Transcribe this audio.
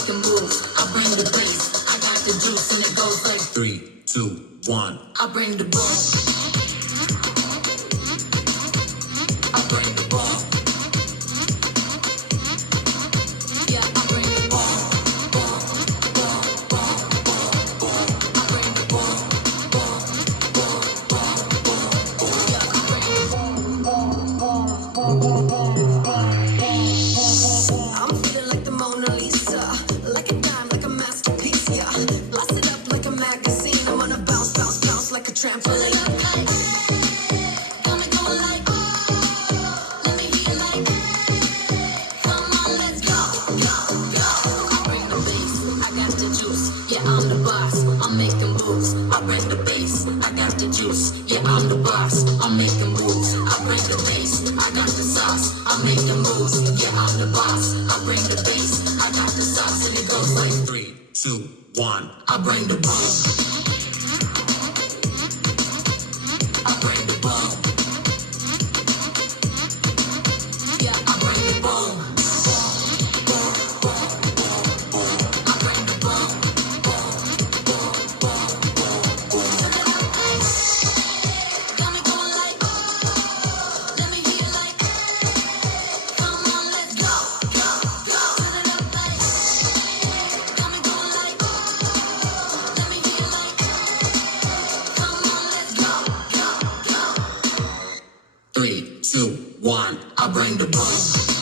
making moves. I bring the bass, I got the juice, and it goes like 3, 2, 1. I bring the boom. I bring the boom. Yeah, I bring the boom. Boom, boom, boom, boom, boom. I bring the boom. Boom, boom, boom, boom, boom. Yeah, I bring the I'm feeling like the Mona Lisa, like a dime, like a masterpiece, yeah. Blast it up like a magazine. I'm on a bounce, bounce, bounce like a trampoline. Got me going like, let me hear you like, come on, let's go, go, go. I bring the bass, I got the juice, yeah, I'm the boss, I'm making moves. I bring the bass, I got the juice, yeah, I'm the boss, I'm making moves. I bring the bass, I got the sauce, I'm making moves, yeah, I'm the boss. I bring the bass, I got the sauce, and it goes like 3, 2, 1. I bring the boom. I bring the boom. Yeah, I bring the boom. Boom, boom, boom, boom, boom. I bring the boom. Boom, boom, boom, boom, boom. Got me going like, let me hear you like, come on, let's go, go, go. Turn it up like, got me going like, let me hear you like, come on, let's go, go, go. 3, 2, 1. I bring the boom.